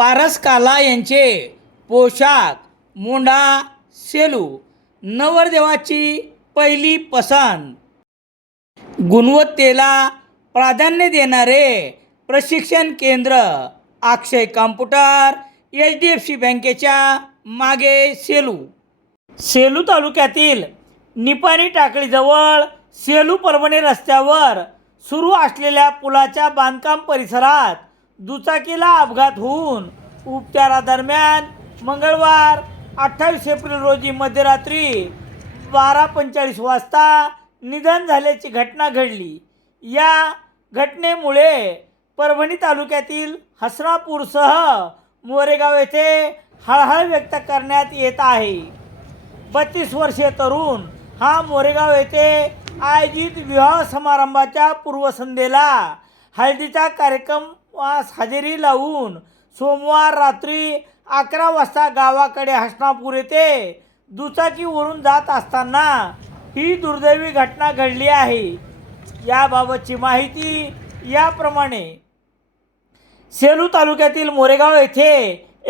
पारस काला यांचे पोशाख मोंढा सेलू नवरदेवाची पहिली पसंत. गुणवत्तेला प्राधान्य देणारे प्रशिक्षण केंद्र अक्षय कॉम्प्युटर HDFC बँकेच्या मागे सेलू तालुक्यातील निपाणी टाकळीजवळ सेलू परभणी रस्त्यावर सुरू असलेल्या पुलाच्या बांधकाम परिसरात दुचाकीला अपघात होऊन उपचारादरम्यान मंगळवार 28 एप्रिल रोजी मध्यरात्री 12:45 वाजता निधन झाल्याची घटना घडली. या घटनेमुळे परभणी तालुक्यातील हसनापूरसह मोरेगाव येथे हळहळ व्यक्त करण्यात येत आहे. 32 वर्षीय तरुण हा मोरेगाव येथे आयोजित विवाह समारंभाच्या पूर्वसंध्येला हळदीचा कार्यक्रमास हजेरी लावून सोमवार रात्री 11 वाजता गावाकडे हसनापूर येथे दुचाकीवरून जात असताना ही दुर्दैवी घटना घडली आहे. याबाबतची माहिती याप्रमाणे. सेलू तालुक्यातील मोरेगाव येथे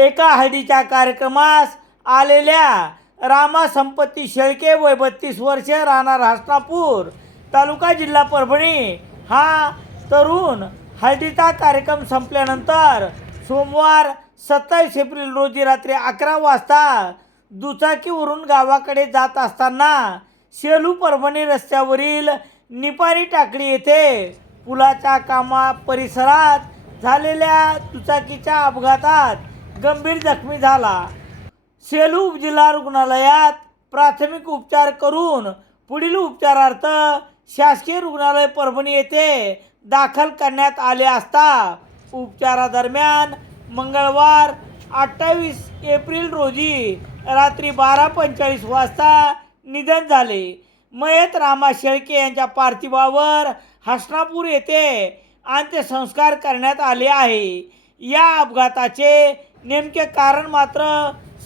एका हळदीच्या कार्यक्रमास आलेल्या रामा संपत्ती शेळके वय 32 वर्षे राहणार हसनापूर तालुका जिल्हा परभणी हा तरुण हळदीचा कार्यक्रम संपल्यानंतर सोमवार 27 एप्रिल रोजी रात्री 11 वाजता दुचाकीवरून गावाकडे जात असताना सेलू परभणी रस्त्यावरील निपाणी टाकळी येथे पुलाच्या कामा परिसरात झालेल्या दुचाकीच्या अपघातात गंभीर जखमी झाला. सेलू उपजिल्हा रुग्णालयात प्राथमिक उपचार करून पुढील उपचारार्थ शासकीय रुग्णालय परभणी येथे दाखल करण्यात आले असता उपचारादरम्यान मंगळवार 28 एप्रिल रोजी रात्री 12:45 वाजता निधन झाले. मयत रामा शेळके यांच्या पार्थिवावर हसनापूर येथे अंत्यसंस्कार करण्यात आले आहे. या अपघाताचे नेमके कारण मात्र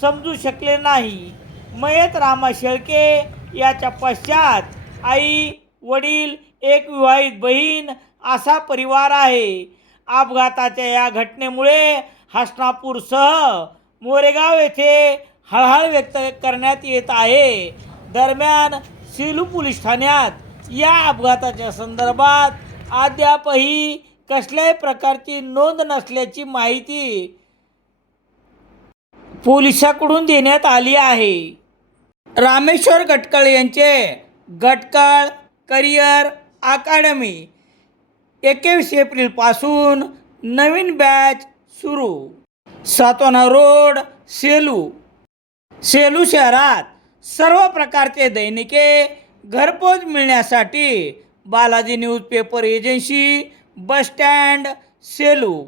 समजू शकले नाही. मयत रामा शेळके याच्या पश्चात आई वडील एक विवाहित बहीण असा परिवार आहे. अपघाताच्या या घटनेमुळे हसनापूरसह मोरेगाव येथे हळहळ व्यक्त करण्यात येत आहे. दरम्यान सेलू पोलीस ठाण्यात या अपघाताच्या संदर्भात अद्यापही कसल्याही प्रकारची नोंद नसल्याची माहिती पोलिसांकडून देण्यात आली आहे. रामेश्वर गटकळ यांचे गटकळ करिअर अकादमी 21 एप्रिलपासून नवीन बॅच सुरू. सातवाना रोड सेलू शहरात सर्व प्रकारचे दैनिके घरपोच मिळण्यासाठी Balaji newspaper agency, bus stand, Selu.